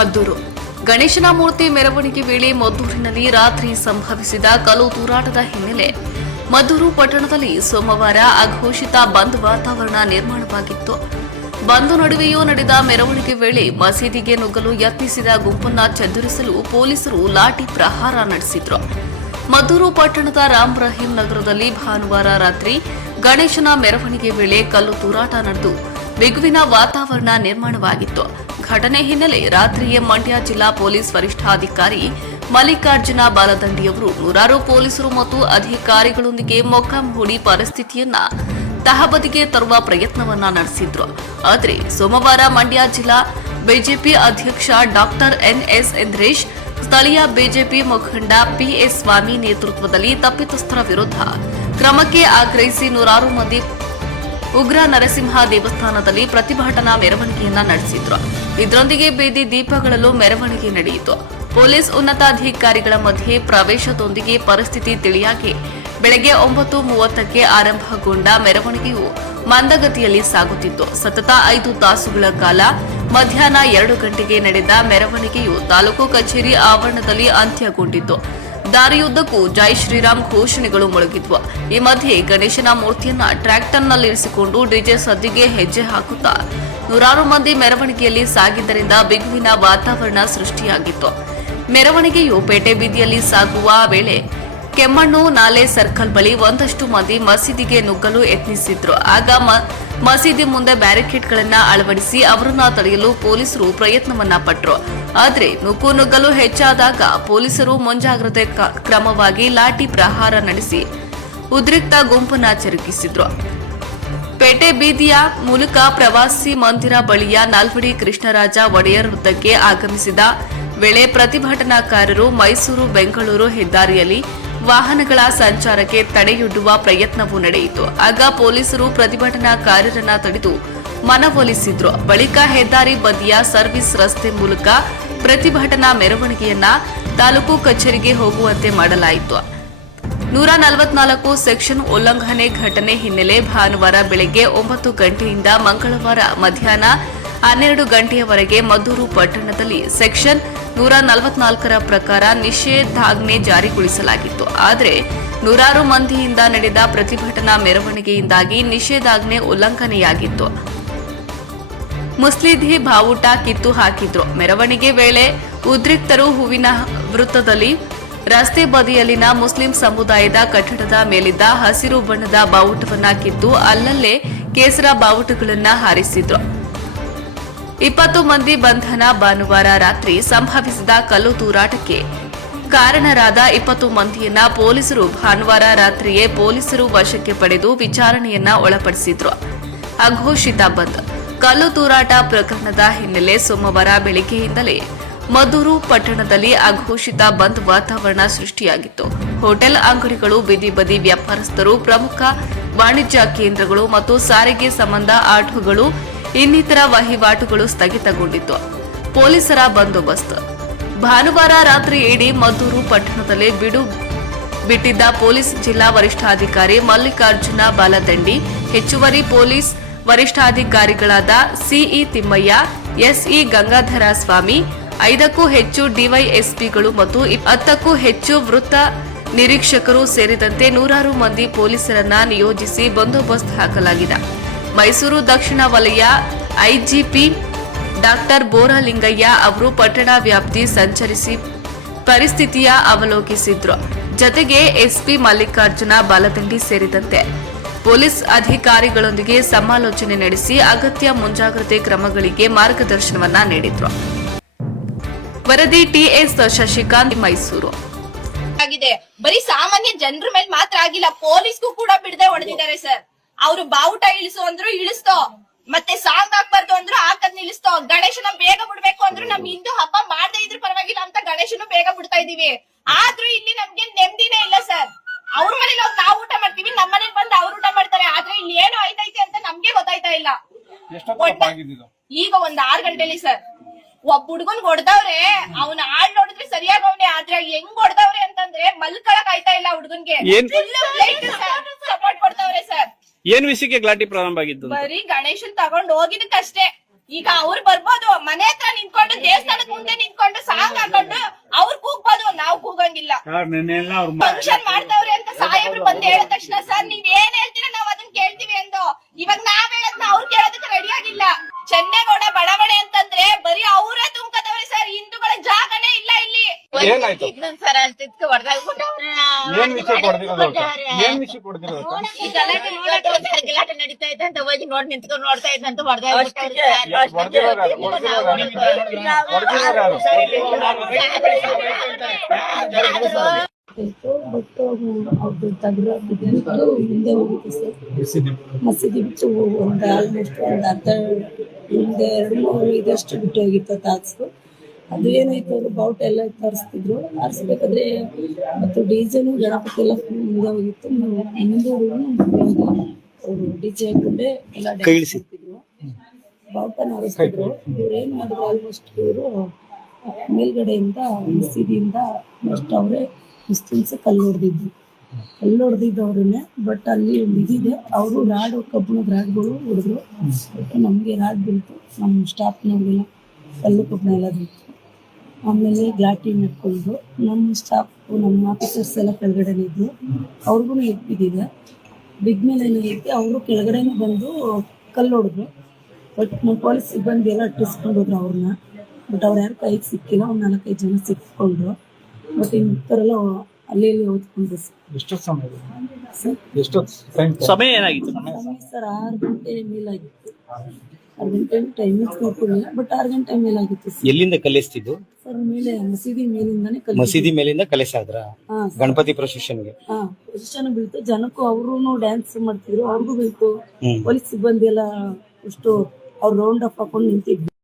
ಮದ್ದೂರು. ಗಣೇಶನ ಮೂರ್ತಿ ಮೆರವಣಿಗೆ ವೇಳೆ ಮದ್ದೂರಿನಲ್ಲಿ ರಾತ್ರಿ ಸಂಭವಿಸಿದ ಕಲು ತೂರಾಟದ ಹಿನ್ನೆಲೆ ಮದ್ದೂರು ಪಟ್ಟಣದಲ್ಲಿ ಸೋಮವಾರ ಅಘೋಷಿತ ಬಂದ್ ವಾತಾವರಣ ನಿರ್ಮಾಣವಾಗಿತ್ತು. ಬಂದು ನಡುವೆಯೂ ನಡೆದ ಮೆರವಣಿಗೆ ವೇಳೆ ಮಸೀದಿಗೆ ನುಗ್ಗಲು ಯತ್ನಿಸಿದ ಗುಂಪನ್ನ ಚದುರಿಸಲು ಪೊಲೀಸರು ಲಾಠಿ ಪ್ರಹಾರ ನಡೆಸಿದ್ರು. ಮದ್ದೂರು ಪಟ್ಟಣದ ರಾಮ್ ರಹೀಂ ನಗರದಲ್ಲಿ ಭಾನುವಾರ ರಾತ್ರಿ ಗಣೇಶನ ಮೆರವಣಿಗೆ ವೇಳೆ ಕಲ್ಲು ತೂರಾಟ ನಡೆದು ಬಿಗುವಿನ ವಾತಾವರಣ ನಿರ್ಮಾಣವಾಗಿತ್ತು. ಘಟನೆ ಹಿನ್ನೆಲೆ ರಾತ್ರಿಯೇ ಮಂಡ್ಯ ಜಿಲ್ಲಾ ಪೊಲೀಸ್ ವರಿಷ್ಠಾಧಿಕಾರಿ ಮಲ್ಲಿಕಾರ್ಜುನ ಬಾಲದಂಡಿಯವರು ನೂರಾರು ಪೊಲೀಸರು ಮತ್ತು ಅಧಿಕಾರಿಗಳೊಂದಿಗೆ ಮೊಕ್ಕಾಂ ಹೂಡಿ ಪರಿಸ್ಥಿತಿಯನ್ನ ತಹಬದಿಗೆ ತರುವ ಪ್ರಯತ್ನವನ್ನ ನಡೆಸಿದ್ರು. ಆದರೆ ಸೋಮವಾರ ಮಂಡ್ಯ ಜಿಲ್ಲಾ ಬಿಜೆಪಿ ಅಧ್ಯಕ್ಷ ಡಾಕ್ಟರ್ ಎನ್ಎಸ್ ಇಂದ್ರೇಶ್ ಸ್ಥಳೀಯ ಬಿಜೆಪಿ ಮುಖಂಡ ಪಿಎಸ್ ಸ್ವಾಮಿ ನೇತೃತ್ವದಲ್ಲಿ ತಪ್ಪಿತಸ್ಥರ ವಿರುದ್ಧ ಕ್ರಮಕ್ಕೆ ಆಗ್ರಹಿಸಿ ನೂರಾರು ಮಂದಿ ಉಗ್ರ ನರಸಿಂಹ ದೇವಸ್ಥಾನದಲ್ಲಿ ಪ್ರತಿಭಟನಾ ಮೆರವಣಿಗೆಯನ್ನ ನಡೆಸಿದ್ರು. ಇದರೊಂದಿಗೆ ಬೀದಿ ದೀಪಗಳಲ್ಲೂ ಮೆರವಣಿಗೆ ನಡೆಯಿತು. ಪೊಲೀಸ್ ಉನ್ನತಾಧಿಕಾರಿಗಳ ಮಧ್ಯೆ ಪ್ರವೇಶದೊಂದಿಗೆ ಪರಿಸ್ಥಿತಿ ತಿಳಿಯಾಗಿ ಬೆಳಗ್ಗೆ ಒಂಬತ್ತು ಮೂವತ್ತಕ್ಕೆ ಆರಂಭಗೊಂಡ ಮೆರವಣಿಗೆಯು ಮಂದಗತಿಯಲ್ಲಿ ಸಾಗುತ್ತಿತ್ತು. ಸತತ ಐದು ತಾಸುಗಳ ಕಾಲ ಮಧ್ಯಾಹ್ನ ಎರಡು ಗಂಟೆಗೆ ನಡೆದ ಮೆರವಣಿಗೆಯು ತಾಲೂಕು ಕಚೇರಿ ಆವರಣದಲ್ಲಿ ಅಂತ್ಯಗೊಂಡಿತ್ತು. ದಾರಿಯುದ್ದಕ್ಕೂ ಜೈ ಶ್ರೀರಾಮ್ ಘೋಷಣೆಗಳು ಮೊಳಗಿದ್ವು. ಈ ಮಧ್ಯೆ ಗಣೇಶನ ಮೂರ್ತಿಯನ್ನ ಟ್ರ್ಯಾಕ್ಟರ್ನಲ್ಲಿರಿಸಿಕೊಂಡು ಡಿಜೆ ಸದ್ದಿಗೆ ಹೆಜ್ಜೆ ಹಾಕುತ್ತಾ ನೂರಾರು ಮಂದಿ ಮೆರವಣಿಗೆಯಲ್ಲಿ ಸಾಗಿದ್ದರಿಂದ ಬಿಗುವಿನ ವಾತಾವರಣ ಸೃಷ್ಟಿಯಾಗಿತ್ತು. ಮೆರವಣಿಗೆಯು ಪೇಟೆ ಬೀದಿಯಲ್ಲಿ ಸಾಗುವ ವೇಳೆ ಕೆಮ್ಮಣ್ಣು ನಾಲೆ ಸರ್ಕಲ್ ಬಳಿ ಒಂದಷ್ಟು ಮಂದಿ ಮಸೀದಿಗೆ ನುಗ್ಗಲು ಯತ್ನಿಸಿದ್ರು. ಆಗ ಮಸೀದಿ ಮುಂದೆ ಬ್ಯಾರಿಕೇಡ್ಗಳನ್ನ ಅಳವಡಿಸಿ ಅವರನ್ನ ತಡೆಯಲು ಪೊಲೀಸರು ಪ್ರಯತ್ನವನ್ನ ಪಟ್ಟರು ಆದರೆ ನುಗ್ಗು ನುಗ್ಗಲು ಹೆಚ್ಚಾದಾಗ ಪೊಲೀಸರು ಮುಂಜಾಗ್ರತೆ ಕ್ರಮವಾಗಿ ಲಾಠಿ ಪ್ರಹಾರ ನಡೆಸಿ ಉದ್ರಿಕ್ತ ಗುಂಪನ್ನ ಚರುಕಿಸಿದ್ರು ಪೇಟೆ ಬೀದಿಯ ಮೂಲಕ ಪ್ರವಾಸಿ ಮಂದಿರ ಬಳಿಯ ನಾಲ್ವಡಿ ಕೃಷ್ಣರಾಜ ಒಡೆಯರ್ ವೃತ್ತಕ್ಕೆ ಆಗಮಿಸಿದ ವೇಳೆ ಪ್ರತಿಭಟನಾಕಾರರು ಮೈಸೂರು, ಬೆಂಗಳೂರು ಹೆದ್ದಾರಿಯಲ್ಲಿ ವಾಹನಗಳ ಸಂಚಾರಕ್ಕೆ ತಡೆಯೊಡ್ಡುವ ಪ್ರಯತ್ನವೂ ನಡೆಯಿತು. ಆಗ ಪೊಲೀಸರು ಪ್ರತಿಭಟನಾಕಾರರನ್ನ ತಡೆದು ಮನವೊಲಿಸಿದ್ರು. ಬಳಿಕ ಹೆದ್ದಾರಿ ಬದಿಯ ಸರ್ವಿಸ್ ರಸ್ತೆ ಮೂಲಕ ಪ್ರತಿಭಟನಾ ಮೆರವಣಿಗೆಯನ್ನ ತಾಲೂಕು ಕಚೇರಿಗೆ ಹೋಗುವಂತೆ ಮಾಡಲಾಯಿತು. ನೂರ ನಲವತ್ನಾಲ್ಕು ಸೆಕ್ಷನ್ ಉಲ್ಲಂಘನೆ ಘಟನೆ ಹಿನ್ನೆಲೆ ಭಾನುವಾರ ಬೆಳಗ್ಗೆ ಒಂಬತ್ತು ಗಂಟೆಯಿಂದ ಮಂಗಳವಾರ ಮಧ್ಯಾಹ್ನ ಹನ್ನೆರಡು ಗಂಟೆಯವರೆಗೆ ಮದ್ದೂರು ಪಟ್ಟಣದಲ್ಲಿ ಸೆಕ್ಷನ್ ನೂರ ನಲವತ್ನಾಲ್ಕರ ಪ್ರಕಾರ ನಿಷೇಧಾಜ್ಞೆ ಜಾರಿಗೊಳಿಸಲಾಗಿತ್ತು. ಆದರೆ ನೂರಾರು ಮಂದಿಯಿಂದ ನಡೆದ ಪ್ರತಿಭಟನಾ ಮೆರವಣಿಗೆಯಿಂದಾಗಿ ನಿಷೇಧಾಜ್ಞೆ ಉಲ್ಲಂಘನೆಯಾಗಿತ್ತು. ಮುಸ್ಲಿಧಿ ಬಾವುಟ ಕಿತ್ತು ಹಾಕಿದ್ರು. ಮೆರವಣಿಗೆ ವೇಳೆ ಉದ್ರಿಕ್ತರು ಹೂವಿನ ವೃತ್ತದಲ್ಲಿ ರಸ್ತೆ ಬದಿಯಲ್ಲಿನ ಮುಸ್ಲಿಂ ಸಮುದಾಯದ ಕಟ್ಟಡದ ಮೇಲಿದ್ದ ಹಸಿರು ಬಣ್ಣದ ಬಾವುಟವನ್ನ ಕಿತ್ತು ಅಲ್ಲಲ್ಲೇ ಕೇಸರ ಬಾವುಟಗಳನ್ನ ಹಾರಿಸಿದ್ರು. ಇಪ್ಪತ್ತು ಮಂದಿ ಬಂಧನ ಭಾನುವಾರ ರಾತ್ರಿ ಸಂಭವಿಸಿದ ಕಲ್ಲು ತೂರಾಟಕ್ಕೆ ಕಾರಣರಾದ ಇಪ್ಪತ್ತು ಮಂದಿಯನ್ನ ಪೊಲೀಸರು ಭಾನುವಾರ ರಾತ್ರಿಯೇ ಪೊಲೀಸರು ವಶಕ್ಕೆ ಪಡೆದು ವಿಚಾರಣೆಯನ್ನ ಒಳಪಡಿಸಿದ್ರು. ಅಘೋಷಿತ ಬಂದ್. ಕಲ್ಲು ತೂರಾಟ ಪ್ರಕರಣದ ಹಿನ್ನೆಲೆ ಸೋಮವಾರ ಬೆಳಗ್ಗೆಯಿಂದಲೇ ಮಧುರು ಪಟ್ಟಣದಲ್ಲಿ ಅಘೋಷಿತ ಬಂದ್ ವಾತಾವರಣ ಸೃಷ್ಟಿಯಾಗಿತ್ತು. ಹೋಟೆಲ್ ಅಂಗಡಿಗಳು, ಬೀದಿ ಬದಿ ವ್ಯಾಪಾರಸ್ಥರು, ಪ್ರಮುಖ ವಾಣಿಜ್ಯ ಕೇಂದ್ರಗಳು ಮತ್ತು ಸಾರಿಗೆ ಸಂಬಂಧ ಆಟೋಗಳು ಇನ್ನಿತರ ವಹಿವಾಟುಗಳು ಸ್ಥಗಿತಗೊಂಡಿತ್ತು ಪೊಲೀಸರ ಬಂದೋಬಸ್ತ್. ಭಾನುವಾರ ರಾತ್ರಿ ಇಡೀ ಮದ್ದೂರು ಪಟ್ಟಣದಲ್ಲಿ ಬಿಡು ಬಿಟ್ಟಿದ್ದ ಪೊಲೀಸ್ ಜಿಲ್ಲಾ ವರಿಷ್ಠಾಧಿಕಾರಿ ಮಲ್ಲಿಕಾರ್ಜುನ ಬಾಲದಂಡಿ, ಹೆಚ್ಚುವರಿ police ವರಿಷ್ಠಾಧಿಕಾರಿಗಳಾದ C E Thimmaiah, S E Gangadhara Swamy, ಐದಕ್ಕೂ ಹೆಚ್ಚು ಡಿವೈಎಸ್ಪಿಗಳು ಮತ್ತು ಹತ್ತಕ್ಕೂ ಹೆಚ್ಚು ವೃತ್ತ ನಿರೀಕ್ಷಕರು ಸೇರಿದಂತೆ ನೂರಾರು ಮಂದಿ ಪೊಲೀಸರನ್ನ ನಿಯೋಜಿಸಿ ಬಂದೋಬಸ್ತ್ ಹಾಕಲಾಗಿದೆ. ಮೈಸೂರು ದಕ್ಷಿಣ ವಲಯ ಐಜಿಪಿ ಡಾಕ್ಟರ್ ಬೋರಲಿಂಗಯ್ಯ ಅವರು ಪಟ್ಟಣ ವ್ಯಾಪ್ತಿ ಸಂಚರಿಸಿ ಪರಿಸ್ಥಿತಿಯ ಅವಲೋಕಿಸಿದ್ರು. ಜತೆಗೆ ಎಸ್ಪಿ ಮಲ್ಲಿಕಾರ್ಜುನ ಬಾಲದಂಡಿ ಸೇರಿದಂತೆ ಪೊಲೀಸ್ ಅಧಿಕಾರಿಗಳೊಂದಿಗೆ ಸಮಾಲೋಚನೆ ನಡೆಸಿ ಅಗತ್ಯ ಮುಂಜಾಗ್ರತೆ ಕ್ರಮಗಳಿಗೆ ಮಾರ್ಗದರ್ಶನವನ್ನ ನೀಡಿದ್ರು. ವರದಿ ಟಿಎಸ್ ಶಶಿಕಾಂತ್, ಮೈಸೂರು. ಬರೀ ಸಾಮಾನ್ಯ ಜನರ ಮೇಲೆ ಮಾತ್ರ ಆಗಿಲ್ಲ, ಪೊಲೀಸ್ಗೂ ಕೂಡ ಬಿಡದೆ ಹೊಡೆದಿದ್ದಾರೆ ಸರ್. ಅವ್ರು ಬಾವುಟ ಇಳಿಸು ಅಂದ್ರು ಇಳಿಸ್ತೋ. ಮತ್ತೆ ಸಾಂಗ್ ಹಾಕ್ಬಾರ್ದು ಅಂದ್ರು ಹಾಕದ್ ನಿಲ್ಲಿಸ್ತೋ. ಗಣೇಶನ ಬೇಗ ಬಿಡ್ಬೇಕು ಅಂದ್ರು ನಮ್ ಹಿಂದೂ ಹಬ್ಬ ಮಾಡದೇ ಇದ್ರು ಪರವಾಗಿಲ್ಲ ಅಂತ ಗಣೇಶನು ಬೇಗ ಬಿಡ್ತಾ ಇದೀವಿ ಆದ್ರೂ ಇಲ್ಲಿ ನಮ್ಗೆ ನೆಮ್ಮದಿನೇ ಇಲ್ಲ ಸರ್. ಅವ್ರ ಮನೇಲಿ ಹೋಗಿ ನಾವು ಊಟ ಮಾಡ್ತೀವಿ ನಮ್ಮ ಮನೇಲಿ ಬಂದು ಅವ್ರು ಊಟ ಮಾಡ್ತಾರೆ. ಆದ್ರೆ ಇಲ್ಲಿ ಏನು ಆಯ್ತೈತೆ ಅಂತ ನಮ್ಗೆ ಗೊತ್ತಾಯ್ತಾ ಇಲ್ಲ. ಈಗ ಒಂದ್ ಆರ್ ಗಂಟೆಲಿ ಸರ್. ಒಬ್ಬ ಹುಡ್ಗನ್ ಹೊಡ್ದವ್ರೆ ಅವ್ನ ಆಳ್ ನೋಡಿದ್ರೆ ಸರಿಯಾಗಿ ಅವ್ನೆ. ಆದ್ರೆ ಹೆಂಗ್ ಹೊಡ್ದವ್ರೆ ಅಂತಂದ್ರೆ ಮಲ್ಕೊಳಕ್ ಆಯ್ತಾ ಇಲ್ಲ ಹುಡ್ಗನ್ಗೆ. ಏನ್- ವಿಷಯಕ್ಕೆ ಗಲಾಟೆ ಪ್ರಾರಂಭ ಆಗಿದ್ದು? ಬರೀ ಗಣೇಶನ್ ತಗೊಂಡ್ ಹೋಗಿದ್ದಕ್ಕಷ್ಟೇ. ಈಗ ಅವ್ರು ಬರ್ಬೋದು ಮನೆ ಹತ್ರ ನಿಂತ್ಕೊಂಡು ದೇವಸ್ಥಾನದ ಮುಂದೆ ನಿಂತ್ಕೊಂಡು ಸಾಂಗ್ ಹಾಕೊಂಡು ಅವ್ರು ಕೂಗ್ಬೋದು ನಾವು ಕೂಗಂಗಿಲ್ಲ. ನೆನ್ನೆಲ್ಲ ಅವ್ರ ಫಂಕ್ಷನ್ ಮಾಡ್ತಾವ್ರೆ ಅಂತ ಸಾಹೇಬ್ರು ಬಂದ್ ಹೇಳಿದ ತಕ್ಷಣ ಸರ್ ನೀವ್ ಏನ್ ಹೇಳ್ತೀರಾ ನಾವ್ ಅದನ್ನ ಕೇಳ್ತೀವಿ ಎಂದು. ಇವಾಗ ನಾವ್ ಹೇಳದ್ನ ಅವ್ರು ಕೇಳೋದಕ್ಕೆ ರೆಡಿ ಆಗಿಲ್ಲ. ಚೆನ್ನೇಗೌಡ ಬಡಾವಣೆ ಅಂತಂದ್ರೆ ಬರೀ ಅವರೇ ತುಂಬ್ಕತವ್ರೆ ಸರ್ ಹಿಂದೂಗಳ ಜಾಗನೇ ಇಲ್ಲ ಇಲ್ಲಿ ಏನಾಯ್ತು? ಸರ್ ಅಷ್ಟಿದ್ಕೆ ಹೊಡೆದಾಗ್ಬಿಟ್ಟವ್ರೆ ಏನ್ ವಿಷಯ ಕೊಡ್ದಿರೋದು ಅಂತ? ಏನ್ ವಿಷಯ ಕೊಡ್ದಿರೋದು ಅಂತ? ಈ ಗಲಾಟೆ ಸರ್ ಗಲಾಟೆ ನಡೀತಾ ಇದೆ ಅಂತ ಹೋಗಿ ನೋಡ್ ನಿಂತ್ಕೊಂಡು ನೋಡ್ತಾ ಇದ್ದಂತ ಹೊಡೆದಾಗ್ಬಿಟ್ಟವ್ರೆ ಬಟ್ ಅವ್ರದ್ದು ಬಿದ್ದು ಹಿಂದೆ ಹೋಗಿತ್ತು ಸರ್ ಮಸೀದಿ ಬಿಟ್ಟು ಒಂದು ಆಲ್ಮೋಸ್ಟ್ ಒಂದು ಅರ್ಧ ಹಿಂದೆ ಎರಡು ಮೂರು ಇದಷ್ಟು ಬಿಟ್ಟು ಹೋಗಿತ್ತು ತಾಸು ಅದು ಏನಾಯ್ತು ಅವರು ಬಾವುಟ ಎಲ್ಲ ತರಿಸ್ತಿದ್ರು. ಆರಿಸ್ಬೇಕಾದ್ರೆ ಮತ್ತು ಡಿಜೆನು ಗಣಪತಿ ಎಲ್ಲ ಫುಲ್ ಮುಂದೆ ಹೋಗಿತ್ತು. ಮುಂದೆ ಅವರು ಡಿ ಜೆ ಹಾಕೊಂಡೆ ಎಲ್ಲ ಮಾಡ್ತಿದ್ರು. ಬಾವುಟನ ಆರಿಸ್ತಿದ್ರು. ಇವ್ರು ಏನು ಮಾಡಿದ್ರು ಆಲ್ಮೋಸ್ಟ್ ಇವರು ಮೇಲ್ಗಡೆಯಿಂದ ಮಸೀದಿಯಿಂದ ಮೋಸ್ಟ್ ಅವರೇ ಮುಸ್ಲಿಮ್ಸ್ ಕಲ್ಲು ಹೊಡೆದಿದ್ರು. ಕಲ್ಲು ಹೊಡೆದಿದ್ದವ್ರನ್ನೇ ಬಟ್ ಅಲ್ಲಿ ಬಿದ್ದಿದೆ ಇದಿದೆ ಅವರು ರಾಡು ಕಬ್ಬಿಣದ ರಾಡ್ಗಳು ಹೊಡೆದ್ರು. ಬಟ್ ನಮಗೆ ರಾಡ್ ಬೀಳ್ತು ನಮ್ಮ ಸ್ಟಾಫ್ನವ್ರಿಗೆಲ್ಲ ಕಲ್ಲು ಕಬ್ಬಿಣ ಎಲ್ಲ ಬೀಳ್ತು ಆಮೇಲೆ ಗ್ಲಾಟಿ ನಡ್ಕೊಂಡು ನಮ್ಮ ಸ್ಟಾಫ್ ನಮ್ಮ ಆಫೀಸರ್ಸ್ ಎಲ್ಲ ಕೆಳಗಡೆನೇ ಇದ್ದು ಅವ್ರಿಗೂ ಎಗ್ ಬಿದ್ದಿದೆ ಬಿದ್ದ ಮೇಲೆ ಏನೈತೆ ಅವರು ಕೆಳಗಡೆನೂ ಬಂದು ಕಲ್ಲು ಹೊಡೆದ್ರು ಬಟ್ ನಮ್ಮ ಪೊಲೀಸ್ ಸಿಬ್ಬಂದಿ ಎಲ್ಲ ಅಟ್ಟಿಸ್ಕೊಂಡು ಹೋದ್ರು ಅವ್ರನ್ನ. ಬಟ್ ಅವ್ರು ಯಾರು ಕೈಗೆ ಸಿಕ್ಕಿಲ್ಲ. ಒಂದು ನಾಲ್ಕೈದು ಜನ ಸಿಕ್ಕೊಂಡ್ರು. ಬಟ್ ಇನ್ನಿತರೆಲ್ಲ ಅಲ್ಲಿ ಇಲ್ಲಿ ಓದ್ಕೊಂಡ್ರು. ಸರ್? ಸಮಯ ಏನಾಗಿತ್ತು? ಸರ್ ಆರು ಗಂಟೆ ಮೇಲಾಗಿತ್ತು ಆರು ಗಂಟೆ ಟೈಮಿಂಗ್ಸ್ ನೋಡ್ಕೊಳ್ಳಿಲ್ಲ ಬಟ್ ಆರು ಗಂಟೆ ಎಲ್ಲ ಸರ್ ಎಲ್ಲಿಂದ ಕಲಿಸ್ತಿದ್ದು? ಸರ್ ಮೇಲೆ ಮಸೀದಿ ಮೇಲಿಂದಾನೆ ಕಲ್ಲು ಮಸೀದಿ ಮೇಲಿಂದ ಕಲಿಸಾದ್ರ? ಹಾ ಸರ್. ಗಣಪತಿ ಪ್ರೊಸೆಷನ್ಗೆ ಹಾ ಎಷ್ಟು ಬೀಳ್ತು. ಜನಕ್ಕೂ ಅವ್ರು ಡ್ಯಾನ್ಸ್ ಮಾಡ್ತಿದ್ರು. ಅವ್ರಿಗೂ ಬೀಳ್ತು. ಹ್ಮ್. ಪೊಲೀಸ್ ಸಿಬ್ಬಂದಿ ಎಲ್ಲ ಇಷ್ಟು ಅವ್ರು ರೌಂಡ್ ಅಪ್ ಹಾಕೊಂಡು ನಿಂತಿದ್ರು.